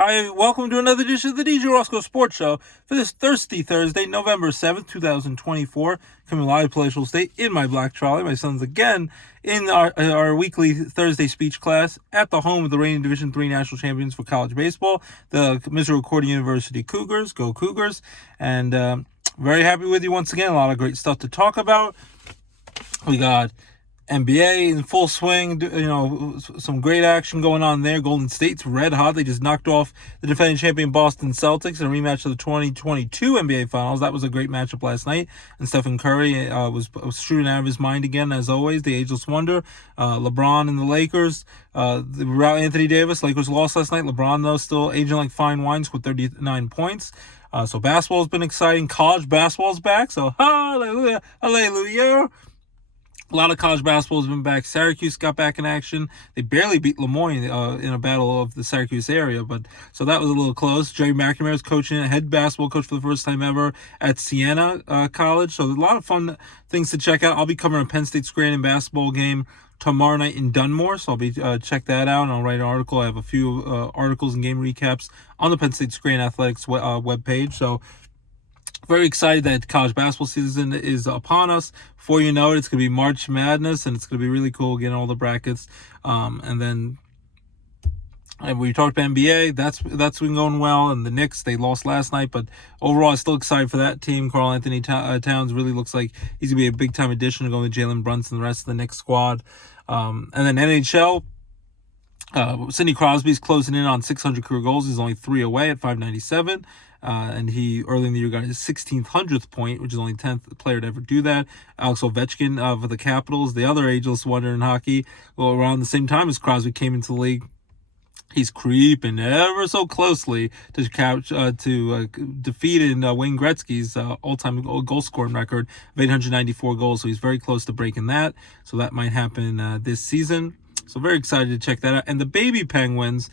Hi, welcome to another edition of the DJ Roscoe Sports Show for this thirsty Thursday, November 7th, 2024. Coming live to Palatial State in my black trolley. My son's again in our weekly Thursday speech class at the home of the reigning Division III national champions for college baseball, the Misericordia University Cougars. Go Cougars. And very happy with you once again. A lot of great stuff to talk about. We got NBA in full swing, some great action going on there. Golden State's red hot. They just knocked off the defending champion Boston Celtics in a rematch of the 2022 NBA Finals. That was a great matchup last night. And Stephen Curry was shooting out of his mind again, as always. The ageless wonder. LeBron and the Lakers. Without Anthony Davis, Lakers lost last night. LeBron, though, still aging like fine wine, scored 39 points. So basketball's been exciting. College basketball's back. So hallelujah, hallelujah. A lot of college basketball has been back. Syracuse got back in action. They barely beat Lemoyne in a battle of the Syracuse area, but so that was a little close. Jerry McNamara is coaching, head basketball coach for the first time ever at Siena College. So there's a lot of fun things to check out. I'll be covering a Penn State Scranton basketball game tomorrow night in Dunmore, so I'll be check that out, and I'll write an article. I have a few articles and game recaps on the Penn State Scranton Athletics webpage. So very excited that college basketball season is upon us. Before you know it, it's going to be March Madness, and it's going to be really cool getting all the brackets. And we talked about NBA, that's been going well. And the Knicks, they lost last night, but overall, I'm still excited for that team. Karl Anthony Towns really looks like he's going to be a big-time addition to go with Jalen Brunson and the rest of the Knicks squad. And then NHL, Sidney Crosby's closing in on 600 career goals. He's only 3 away at 597. And he early in the year got his 1600th point, which is only 10th player to ever do that. Alex Ovechkin for the Capitals, the other ageless wonder in hockey, well, around the same time as Crosby came into the league. He's creeping ever so closely to defeat Wayne Gretzky's all-time goal scoring record of 894 goals. So he's very close to breaking that. So that might happen this season. So very excited to check that out. And the baby Penguins,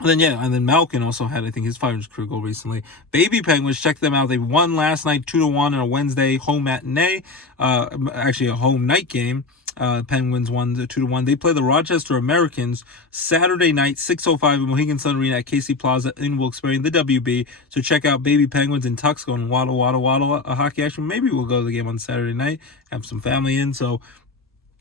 and then Malkin also had, I think, his 500th career goal recently. Baby Penguins, check them out. They won last night 2-1 in a Wednesday home matinee, actually a home night game. Penguins won 2-1. They play the Rochester Americans Saturday night, 6:05 at Mohegan Sun Arena at Casey Plaza in Wilkes-Barre in the WB. So check out Baby Penguins and Tux going waddle, waddle, waddle, hockey action. Maybe we'll go to the game on Saturday night, have some family in. So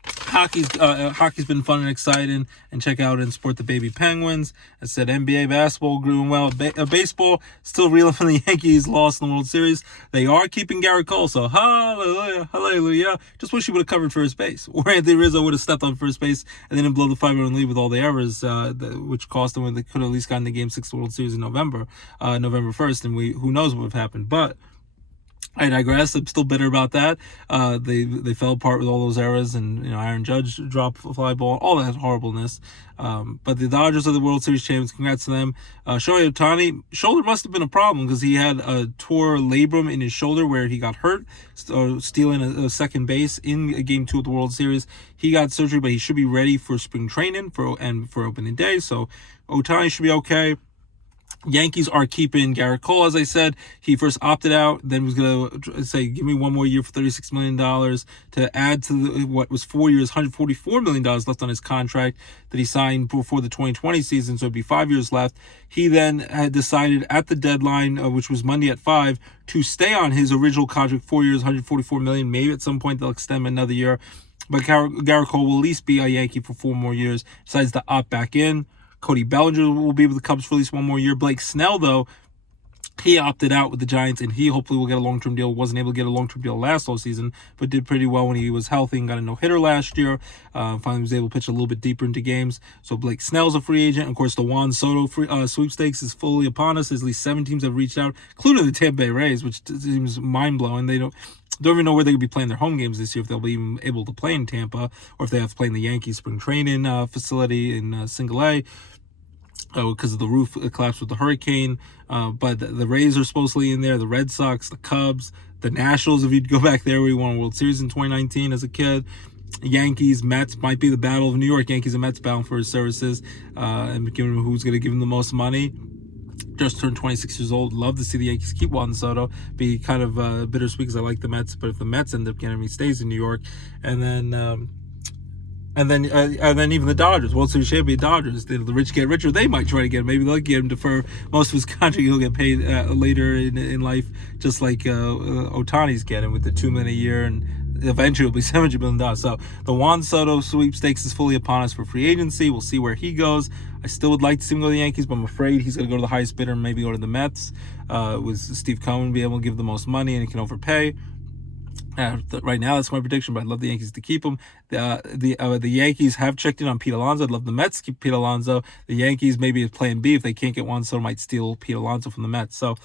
hockey's been fun and exciting, and check out and support the Baby Penguins. I said NBA basketball doing well. Baseball still reeling from the Yankees lost in the World Series. They are keeping Garrett Cole, so hallelujah, hallelujah. Just wish he would have covered first base, or Anthony Rizzo would have stepped on first base and then didn't blow the 5-run lead with all the errors, which cost them when they could have at least gotten the Game 6 World Series in November 1st, and who knows what would have happened. But I digress. I'm still bitter about that. They fell apart with all those errors, and Aaron Judge dropped a fly ball, all that horribleness. But the Dodgers are the World Series champions. Congrats to them. Shohei Ohtani, shoulder must have been a problem because he had a tore labrum in his shoulder where he got hurt, stealing a second base in Game 2 of the World Series. He got surgery, but he should be ready for spring training for opening day. So Ohtani should be okay. Yankees are keeping Garrett Cole, as I said. He first opted out, then was going to say, give me one more year for $36 million to add to what was 4 years, $144 million left on his contract that he signed before the 2020 season, so it'd be 5 years left. He then had decided at the deadline, which was Monday at 5, to stay on his original contract, 4 years, $144 million. Maybe at some point they'll extend him another year. But Garrett Cole will at least be a Yankee for 4 more years, decides to opt back in. Cody Bellinger will be with the Cubs for at least 1 more year. Blake Snell, though, he opted out with the Giants, and he hopefully will get a long-term deal. Wasn't able to get a long-term deal last whole season, but did pretty well when he was healthy and got a no-hitter last year. Finally was able to pitch a little bit deeper into games. So Blake Snell's a free agent. Of course, the Juan Soto sweepstakes is fully upon us. At least 7 teams have reached out, including the Tampa Bay Rays, which seems mind-blowing. They don't even know where they could be playing their home games this year, if they'll be even able to play in Tampa, or if they have to play in the Yankees spring training facility in Single A. Because of the roof collapsed with the hurricane. But the Rays are supposedly in there, the Red Sox, the Cubs, the Nationals, if you'd go back there, we won a World Series in 2019 as a kid. Yankees, Mets, might be the battle of New York. Yankees and Mets battling for his services, and giving him who's going to give him the most money. Just turned 26 years old. Love to see the Yankees keep Juan Soto. Be kind of bittersweet because I like the Mets, but if the Mets end up getting him, he stays in New York. And then And then even the Dodgers, World Series champion Dodgers, the rich get richer. They might try to get him. Maybe they'll get him defer most of his contract. He'll get paid later in life, just like Ohtani's getting with the $2 million a year, and eventually it'll be $700 million. So the Juan Soto sweepstakes is fully upon us for free agency. We'll see where he goes. I still would like to see him go to the Yankees, but I'm afraid he's going to go to the highest bidder and maybe go to the Mets. With Steve Cohen be able to give the most money and he can overpay. Right now, that's my prediction, but I'd love the Yankees to keep him. The Yankees have checked in on Pete Alonso. I'd love the Mets to keep Pete Alonso. The Yankees, maybe as plan B, if they can't get Juan Soto, might steal Pete Alonso from the Mets. So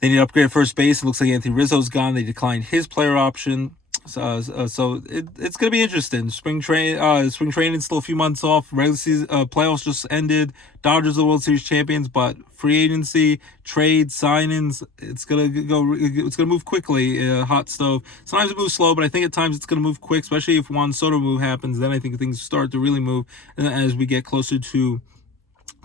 they need to upgrade at first base. It looks like Anthony Rizzo's gone. They declined his player option. So it's going to be interesting. Spring training still a few months off. Regular season playoffs just ended. Dodgers are the World Series champions, but free agency, trades, signings, it's gonna move quickly. Hot stove. Sometimes it moves slow, but I think at times it's gonna move quick, especially if Juan Soto move happens. Then I think things start to really move, and as we get closer to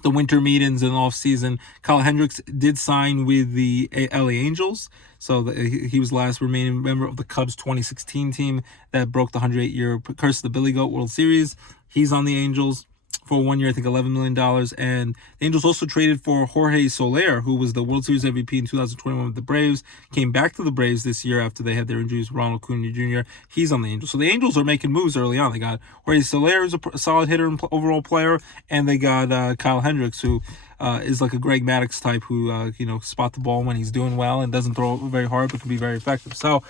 the winter meetings and off season. Kyle Hendricks did sign with the LA Angels. So he was the last remaining member of the Cubs 2016 team that broke the 108-year curse of the Billy Goat World Series. He's on the Angels for 1 year, I think $11 million. And the Angels also traded for Jorge Soler, who was the World Series MVP in 2021 with the Braves. Came back to the Braves this year after they had their injuries. Ronald Acuna Jr., he's on the Angels. So the Angels are making moves early on. They got Jorge Soler, who's a solid hitter and overall player, and they got Kyle Hendricks, who is like a Greg Maddux type who, spot the ball when he's doing well and doesn't throw it very hard but can be very effective. So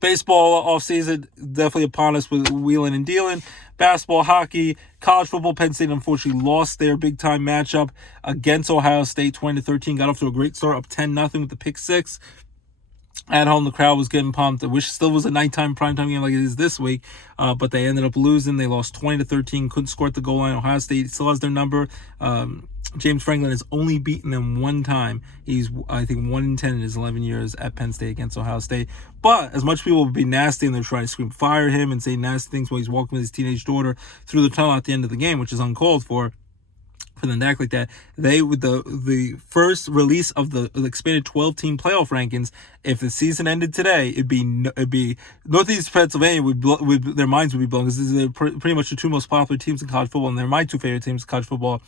baseball offseason definitely upon us with wheeling and dealing. Basketball, hockey, college football. Penn State unfortunately lost their big-time matchup against Ohio State 20-13. Got off to a great start, up 10-0 with the pick six. At home, the crowd was getting pumped. I wish it still was a nighttime primetime game like it is this week, but they ended up losing. They lost 20-13, couldn't score at the goal line. Ohio State still has their number. James Franklin has only beaten them one time. He's, I think, 1-10 in his 11 years at Penn State against Ohio State. But as much people would be nasty and they're trying to scream fire him and say nasty things while he's walking with his teenage daughter through the tunnel at the end of the game, which is uncalled for them to act like that. They, with the first release of the expanded 12-team playoff rankings, if the season ended today, it'd be Northeast Pennsylvania would their minds would be blown, because they're pretty much the two most popular teams in college football, and they're my two favorite teams in college football.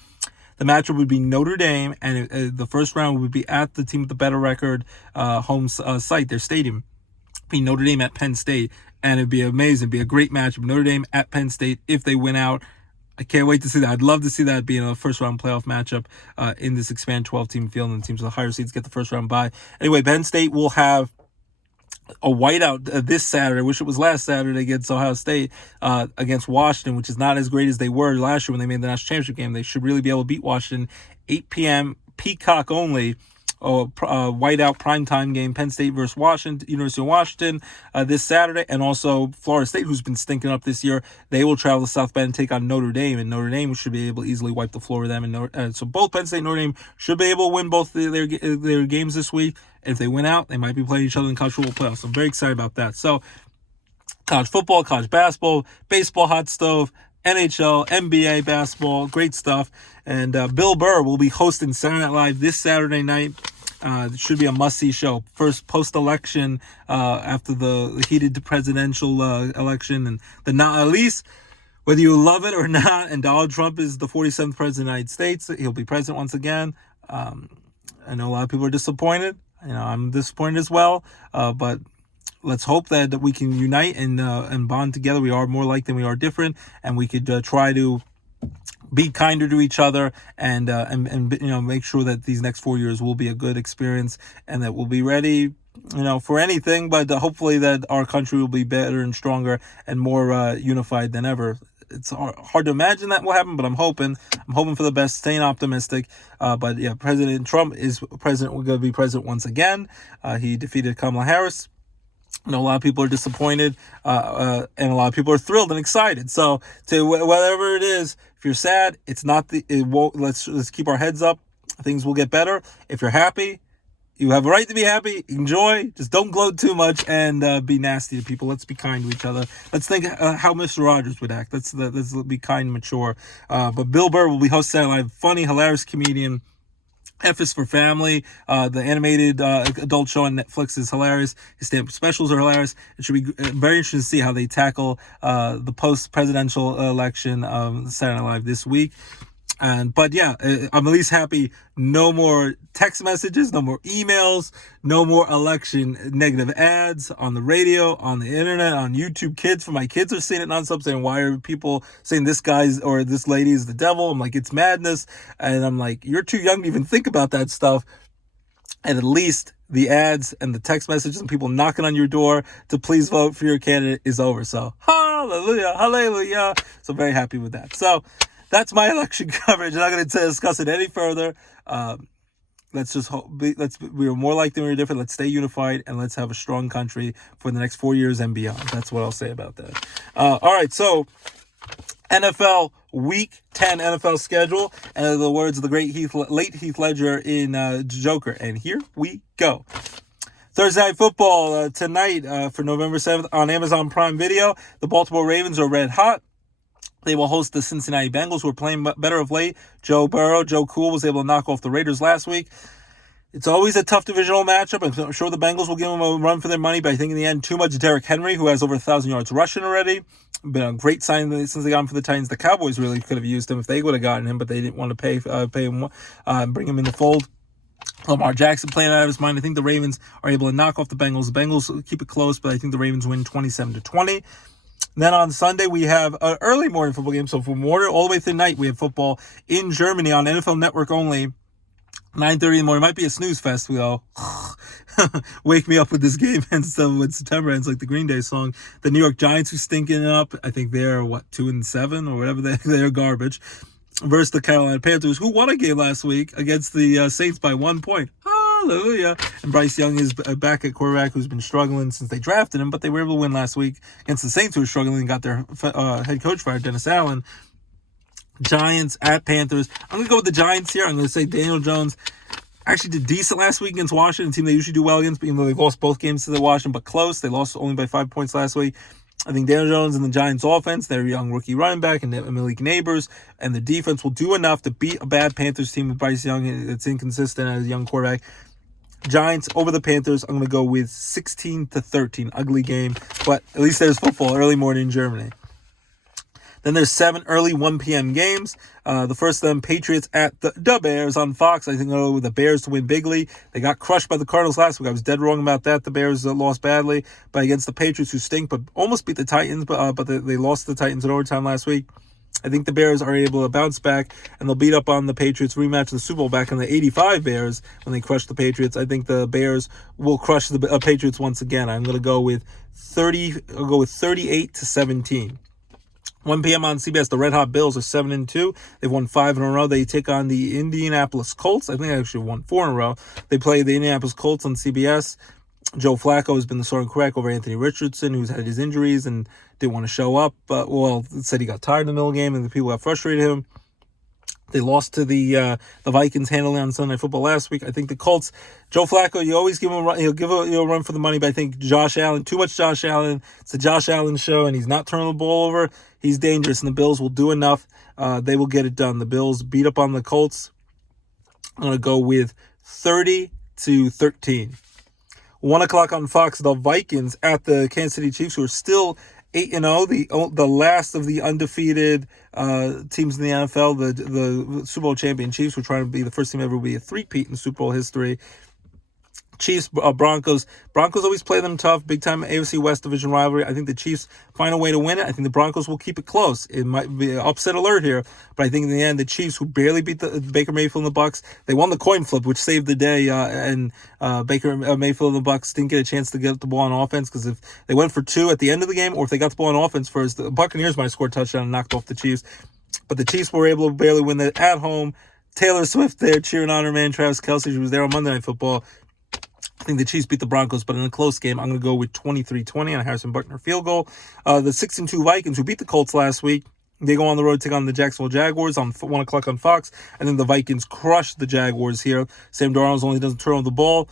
The matchup would be Notre Dame, and the first round would be at the team with the better record home site, their stadium. Be Notre Dame at Penn State, and it'd be amazing. It'd be a great matchup. Notre Dame at Penn State if they win out. I can't wait to see that. I'd love to see that being a first-round playoff matchup in this expanded 12-team field, and the teams with the higher seeds get the first-round bye. Anyway, Penn State will have a whiteout this Saturday. I wish it was last Saturday against Ohio State, against Washington, which is not as great as they were last year when they made the national championship game. They should really be able to beat Washington. 8 p.m. Peacock only. Whiteout primetime game, Penn State versus Washington, University of Washington, this Saturday, and also Florida State, who's been stinking up this year. They will travel to South Bend and take on Notre Dame, and Notre Dame should be able to easily wipe the floor with them. And so both Penn State and Notre Dame should be able to win both their games this week. And if they win out, they might be playing each other in college football playoffs. So I'm very excited about that. So college football, college basketball, baseball, hot stove, NHL, NBA, basketball, great stuff. And Bill Burr will be hosting Saturday Night Live this Saturday night. It should be a must-see show. First post-election, after the heated presidential election, and at least whether you love it or not, and Donald Trump is the 47th president of the United States. He'll be president once again. I know a lot of people are disappointed. I'm disappointed as well. But let's hope that we can unite and bond together. We are more alike than we are different, and we could try to be kinder to each other and make sure that these next 4 years will be a good experience, and that we'll be ready for anything, but hopefully that our country will be better and stronger and more unified than ever. It's hard to imagine that will happen, but I'm hoping for the best, staying optimistic. But yeah, President Trump is president. We're going to be president once again. He defeated Kamala Harris. I know a lot of people are disappointed, and a lot of people are thrilled and excited. So, to whatever it is, if you're sad, it's not let's keep our heads up. Things will get better. If you're happy, you have a right to be happy. Enjoy. Just don't gloat too much and be nasty to people. Let's be kind to each other. Let's think how Mr. Rogers would act. Let's be kind and mature. But Bill Burr will be hosting Saturday Night Live. Funny, hilarious comedian. F is for Family. The animated adult show on Netflix is hilarious. His stand-up specials are hilarious. It should be very interesting to see how they tackle the post-presidential election of Saturday Night Live this week. But yeah, I'm at least happy. No more text messages, no more emails, no more election negative ads on the radio, on the internet, on YouTube. My kids are seeing it nonstop, saying, why are people saying this guy's or this lady is the devil? I'm like, it's madness. And I'm like, you're too young to even think about that stuff. And at least the ads and the text messages and people knocking on your door to please vote for your candidate is over. So hallelujah, hallelujah. So very happy with that. So that's my election coverage. I'm not going to discuss it any further. Let's just hope we are more like than we are different. Let's stay unified and let's have a strong country for the next 4 years and beyond. That's what I'll say about that. All right, so NFL Week 10 NFL schedule, and in the words of the great late Heath Ledger in Joker. And here we go. Thursday Night Football tonight for November 7th on Amazon Prime Video. The Baltimore Ravens are red hot. They will host the Cincinnati Bengals, who are playing better of late. Joe Cool was able to knock off the Raiders last week. It's always a tough divisional matchup. I'm sure the Bengals will give them a run for their money, but I think in the end, too much Derrick Henry, who has over 1,000 yards rushing already. Been a great sign since they got him for the Titans. The Cowboys really could have used him if they would have gotten him, but they didn't want to pay him, bring him in the fold. Lamar Jackson playing out of his mind. I think the Ravens are able to knock off the Bengals. The Bengals keep it close, but I think the Ravens win 27-20. Then on Sunday, we have an early morning football game. So from morning all the way through night, we have football in Germany on NFL Network only. 9:30 in the morning. Might be a snooze fest. We all wake me up with this game and stuff when September ends, like the Green Day song. The New York Giants are stinking up. I think they're, 2-7 or whatever. They're garbage. Versus the Carolina Panthers, who won a game last week against the Saints by 1 point. Hallelujah. And Bryce Young is back at quarterback, who's been struggling since they drafted him, but they were able to win last week against the Saints, who were struggling and got their head coach fired, Dennis Allen. Giants at Panthers. I'm going to go with the Giants here. I'm going to say Daniel Jones actually did decent last week against Washington, a team they usually do well against, even though they've lost both games to the Washington, but close. They lost only by 5 points last week. I think Daniel Jones and the Giants offense, their young rookie running back and Malik Neighbors, and the defense will do enough to beat a bad Panthers team with Bryce Young. It's inconsistent as a young quarterback. Giants over the Panthers. I'm going to go with 16-13. Ugly game, but at least there's football early morning in Germany. Then there's 7 early 1 p.m. games. The first of them, Patriots at the Bears on Fox. I think I'll go with the Bears to win bigly. They got crushed by the Cardinals last week. I was dead wrong about that. The Bears lost badly, but against the Patriots, who stink, but almost beat the Titans, but they lost to the Titans in overtime last week. I think the Bears are able to bounce back, and they'll beat up on the Patriots, rematch the Super Bowl back in the 85 Bears when they crushed the Patriots. I think the Bears will crush the Patriots once again. I'm going to go with 38-17. 1 p.m. on CBS, the Red Hot Bills are 7-2. They've won 5 in a row. They take on the Indianapolis Colts. I think they actually won 4 in a row. They play the Indianapolis Colts on CBS. Joe Flacco has been the starting quarterback over Anthony Richardson, who's had his injuries and didn't want to show up. But, said he got tired in the middle of the game and the people got frustrated him. They lost to the Vikings handily on Sunday Night Football last week. I think the Colts, Joe Flacco, you always give him a run. He'll give a run for the money, but I think Josh Allen, too much Josh Allen. It's a Josh Allen show, and he's not turning the ball over. He's dangerous, and the Bills will do enough. They will get it done. The Bills beat up on the Colts. I'm going to go with 30-13. 1 o'clock on Fox, the Vikings at the Kansas City Chiefs, who are still 8-0, the last of the undefeated teams in the NFL. The Super Bowl champion Chiefs were trying to be the first team ever to be a three-peat in Super Bowl history. Chiefs, Broncos. Broncos always play them tough. Big-time AFC West division rivalry. I think the Chiefs find a way to win it. I think the Broncos will keep it close. It might be an upset alert here, but I think in the end, the Chiefs, who barely beat the Baker Mayfield and the Bucks, they won the coin flip, which saved the day, and Baker Mayfield and the Bucks didn't get a chance to get the ball on offense, because if they went for 2 at the end of the game, or if they got the ball on offense first, the Buccaneers might score a touchdown and knocked off the Chiefs. But the Chiefs were able to barely win it at home. Taylor Swift there cheering on her man, Travis Kelce. She was there on Monday Night Football. I think the Chiefs beat the Broncos, but in a close game, I'm going to go with 23-20 on a Harrison Buckner field goal. The 6-2 Vikings, who beat the Colts last week, they go on the road to take on the Jacksonville Jaguars on 1 o'clock on Fox. And then the Vikings crush the Jaguars here. Sam Darnold only doesn't turn over the ball.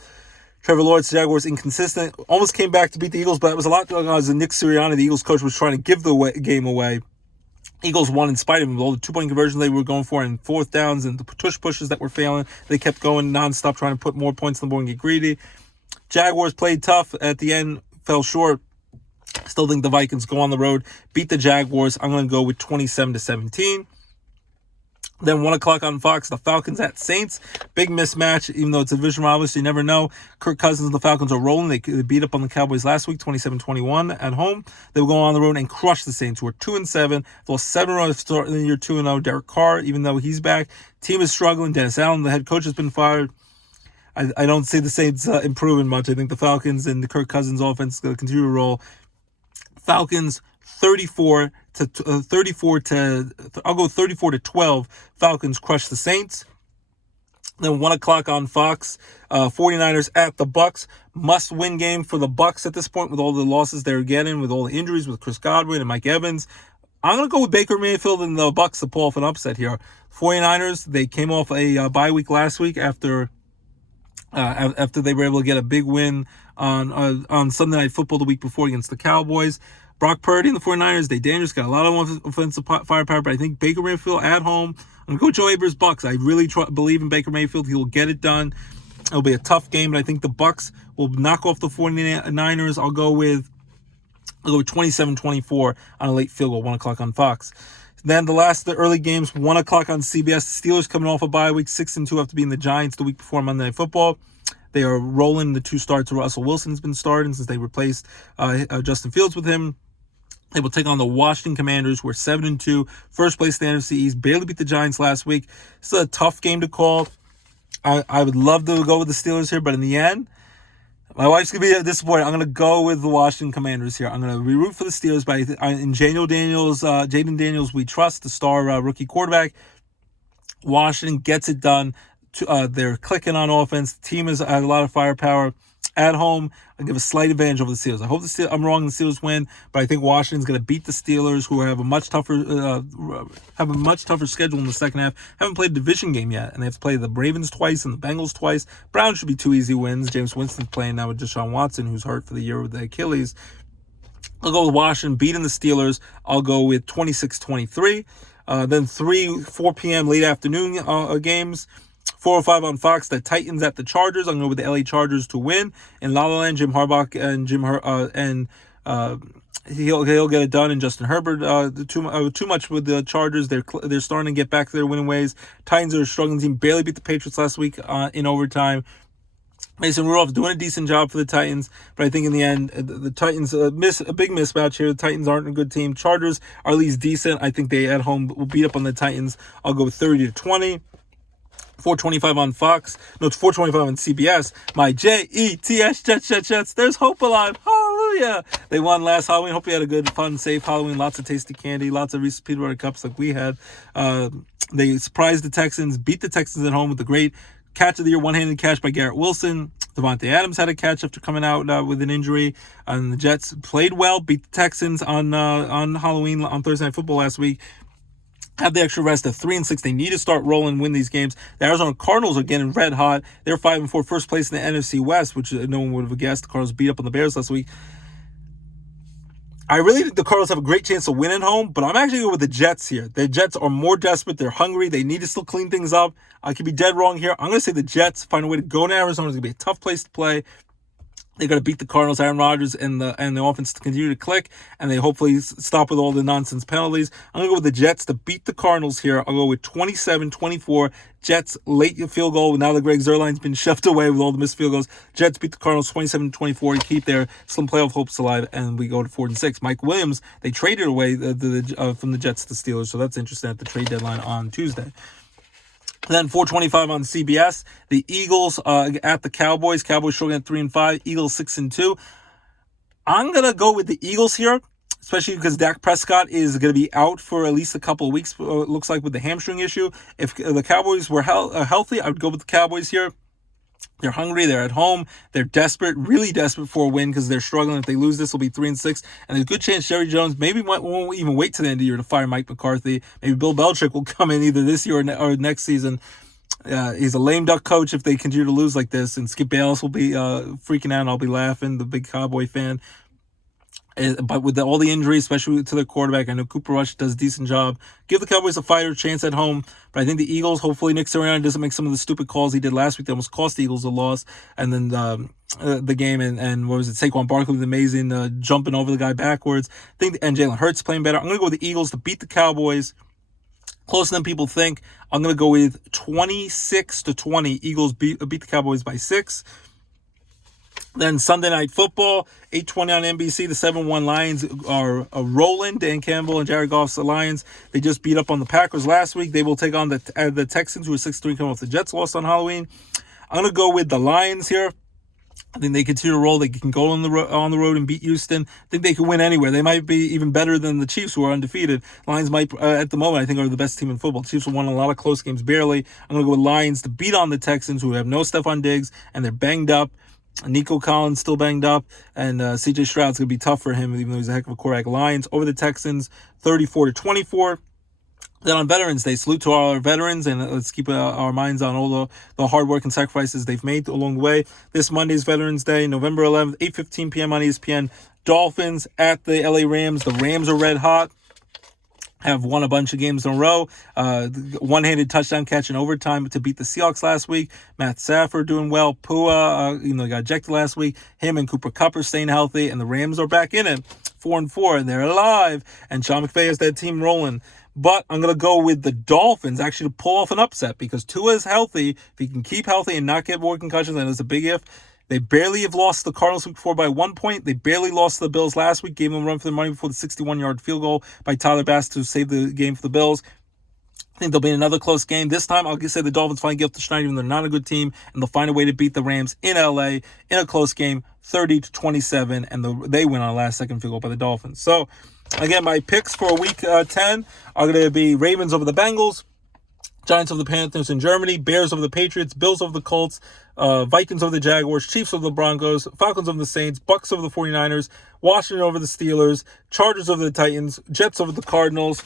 Trevor Lawrence, the Jaguars, inconsistent. Almost came back to beat the Eagles, but it was a lot going on as Nick Sirianni, the Eagles coach, was trying to give the game away. Eagles won in spite of them. With all the two-point conversions they were going for and fourth downs and the tush pushes that were failing. They kept going nonstop, trying to put more points on the board and get greedy. Jaguars played tough. At the end, fell short. Still think the Vikings go on the road, beat the Jaguars. I'm going to go with 27-17. Then 1 o'clock on Fox, the Falcons at Saints. Big mismatch, even though it's a division rivalry, so you never know. Kirk Cousins and the Falcons are rolling. They beat up on the Cowboys last week, 27-21 at home. They will go on the road and crush the Saints, who are 2-7. Lost 7 rows start in the year 2-0. Derek Carr, even though he's back. Team is struggling. Dennis Allen, the head coach, has been fired. I don't see the Saints improving much. I think the Falcons and the Kirk Cousins offense is going to continue to roll. Falcons 34 to 12. Falcons crush the Saints. Then 1 o'clock on Fox, 49ers at the Bucks. Must-win game for the Bucks at this point with all the losses they're getting, with all the injuries, with Chris Godwin and Mike Evans. I'm going to go with Baker Mayfield and the Bucks to pull off an upset here. 49ers, they came off a bye week last week after they were able to get a big win on Sunday Night Football the week before against the Cowboys. Brock Purdy and the 49ers, they dangerous, got a lot of offensive firepower, but I think Baker Mayfield at home, I'm going to go Joe Abers Bucks. I really believe in Baker Mayfield. He will get it done. It'll be a tough game, but I think the Bucks will knock off the 49ers. I'll go with 27-24 on a late field goal, 1 o'clock on Fox. Then the early games, 1 o'clock on CBS. The Steelers coming off a bye week, 6-2 after being the Giants the week before Monday Night Football. They are rolling the 2 starts. Russell Wilson's been starting since they replaced Justin Fields with him. They will take on the Washington Commanders, who are 7-2, first place in the NFC East. Barely beat the Giants last week. This is a tough game to call. I would love to go with the Steelers here, but in the end, my wife's going to be disappointed. I'm going to go with the Washington Commanders here. I'm going to root for the Steelers, but in Jaden Daniels, we trust, the star rookie quarterback. Washington gets it done. They're clicking on offense. The team has a lot of firepower. At home, I give a slight advantage over the Steelers. I hope I'm wrong. The Steelers win, but I think Washington's going to beat the Steelers, who have a much tougher schedule in the second half. Haven't played a division game yet, and they have to play the Ravens twice and the Bengals twice. Browns should be 2 easy wins. James Winston's playing now with Deshaun Watson, who's hurt for the year with the Achilles. I'll go with Washington beating the Steelers. I'll go with 26-23. Then 4 p.m. late afternoon games. 4:05 on Fox, the Titans at the Chargers. I'm going to go with the LA Chargers to win. In La La Land, Jim Harbaugh he'll get it done. And Justin Herbert, too much with the Chargers. They're starting to get back to their winning ways. Titans are a struggling team. Barely beat the Patriots last week in overtime. Mason Rudolph doing a decent job for the Titans, but I think in the end, the Titans a big mismatch here. The Titans aren't a good team. Chargers are at least decent. I think they at home will beat up on the Titans. I'll go with 30-20. 4:25 on Fox. No, it's 4:25 on CBS. My Jets, Jets. There's hope alive. Hallelujah. They won last Halloween. Hope you had a good, fun, safe Halloween. Lots of tasty candy. Lots of Reese's Peanut Butter Cups like we had. They surprised the Texans, beat the Texans at home with a great catch of the year, one-handed catch by Garrett Wilson. Devontae Adams had a catch after coming out with an injury. And the Jets played well, beat the Texans on Halloween, on Thursday Night Football last week. Have the extra rest at 3-6. They need to start rolling, win these games. The Arizona Cardinals are getting red hot. They're 5-4, first place in the NFC West, which no one would have guessed. The Cardinals beat up on the Bears last week. I really think the Cardinals have a great chance to win at home, but I'm actually going with the Jets here. The Jets are more desperate. They're hungry. They need to still clean things up. I could be dead wrong here. I'm going to say the Jets find a way to go to Arizona. It's going to be a tough place to play. They got to beat the Cardinals, Aaron Rodgers, and the offense to continue to click, and they hopefully stop with all the nonsense penalties. I'm going to go with the Jets to beat the Cardinals here. I'll go with 27-24. Jets late field goal. Now that Greg Zuerlein's been shoved away with all the missed field goals. Jets beat the Cardinals 27-24 to keep their slim playoff hopes alive, and we go to 4-6. Mike Williams, they traded away from the Jets to the Steelers, so that's interesting at the trade deadline on Tuesday. Then 4:25 on CBS, the Eagles at the Cowboys. Cowboys showing at 3-5. Eagles 6-2. I'm gonna go with the Eagles here, especially because Dak Prescott is gonna be out for at least a couple of weeks. It looks like with the hamstring issue. If the Cowboys were healthy, I would go with the Cowboys here. They're hungry. They're at home. They're desperate, really desperate for a win because they're struggling. If they lose this, will be 3-6. And there's a good chance Jerry Jones maybe won't even wait to the end of the year to fire Mike McCarthy. Maybe Bill Belichick will come in either this year or next season. He's a lame duck coach if they continue to lose like this. And Skip Bayless will be freaking out, and I'll be laughing, the big Cowboy fan. But with all the injuries, especially to the quarterback, I know Cooper Rush does a decent job. Give the Cowboys a fighter chance at home. But I think the Eagles, hopefully Nick Sirianni doesn't make some of the stupid calls he did last week that almost cost the Eagles a loss. And then the game, and what was it? Saquon Barkley was amazing, jumping over the guy backwards. And Jalen Hurts playing better. I'm going to go with the Eagles to beat the Cowboys. Closer than people think. I'm going to go with 26-20. Eagles beat the Cowboys by 6. Then Sunday Night Football, 8:20 on NBC. The 7-1 Lions are rolling. Dan Campbell and Jared Goff's Lions. They just beat up on the Packers last week. They will take on the Texans, who are 6-3 coming off the Jets lost on Halloween. I'm going to go with the Lions here. I think they continue to roll. They can go on the road and beat Houston. I think they can win anywhere. They might be even better than the Chiefs, who are undefeated. Lions might, at the moment, I think are the best team in football. The Chiefs have won a lot of close games, barely. I'm going to go with Lions to beat on the Texans, who have no Stephon Diggs, and they're banged up. Nico Collins still banged up, and CJ Stroud's going to be tough for him, even though he's a heck of a quarterback. Lions over the Texans, 34-24. Then on Veterans Day, salute to all our veterans, and let's keep our minds on all the hard work and sacrifices they've made along the way. This Monday is Veterans Day, November 11th, 8:15 p.m. on ESPN. Dolphins at the LA Rams. The Rams are red hot. Have won a bunch of games in a row. One-handed touchdown catch in overtime to beat the Seahawks last week. Matt Stafford doing well. Pua, got ejected last week. Him and Cooper Kupp are staying healthy, and the Rams are back in it, 4-4, and they're alive. And Sean McVay has that team rolling. But I'm going to go with the Dolphins actually to pull off an upset because Tua is healthy. If he can keep healthy and not get more concussions, and it's a big if. They barely have lost the Cardinals week 4 by 1 point. They barely lost the Bills last week. Gave them a run for their money before the 61-yard field goal by Tyler Bass to save the game for the Bills. I think there'll be another close game. This time, I'll say the Dolphins finally get up to Schneider, even though they're not a good team, and they'll find a way to beat the Rams in LA in a close game, 30-27, and they win on a last-second field goal by the Dolphins. So, again, my picks for week 10 are going to be Ravens over the Bengals, Giants over the Panthers in Germany, Bears over the Patriots, Bills over the Colts, Vikings over the Jaguars, Chiefs over the Broncos, Falcons over the Saints, Bucks over the 49ers, Washington over the Steelers, Chargers over the Titans, Jets over the Cardinals,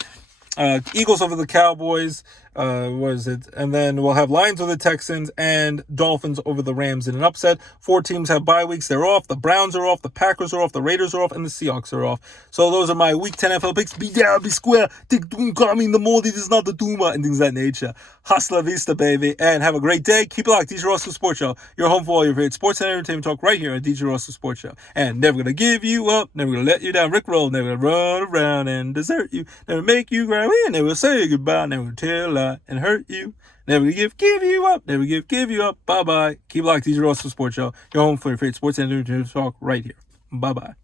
Eagles over the Cowboys, and then we'll have Lions over the Texans and Dolphins over the Rams in an upset. 4 teams have bye weeks. They're off. The Browns are off. The Packers are off. The Raiders are off. And the Seahawks are off. So those are my Week 10 NFL picks. Be down, be square. Think coming the more. This is not the Duma. And things of that nature. Hasta la vista, baby. And have a great day. Keep it locked. DJ Roscoe Sports Show. Your home for all your favorite sports and entertainment talk right here on DJ Roscoe Sports Show. And never gonna give you up. Never gonna let you down. Rick Roll. Never gonna run around and desert you. Never make you cry. Never say goodbye. Never tell a lie and hurt you. Never give you up. Never give you up. Bye-bye. Keep it locked. DJ Roscoe Sports Show. Your home for your favorite sports and entertainment talk right here. Bye-bye.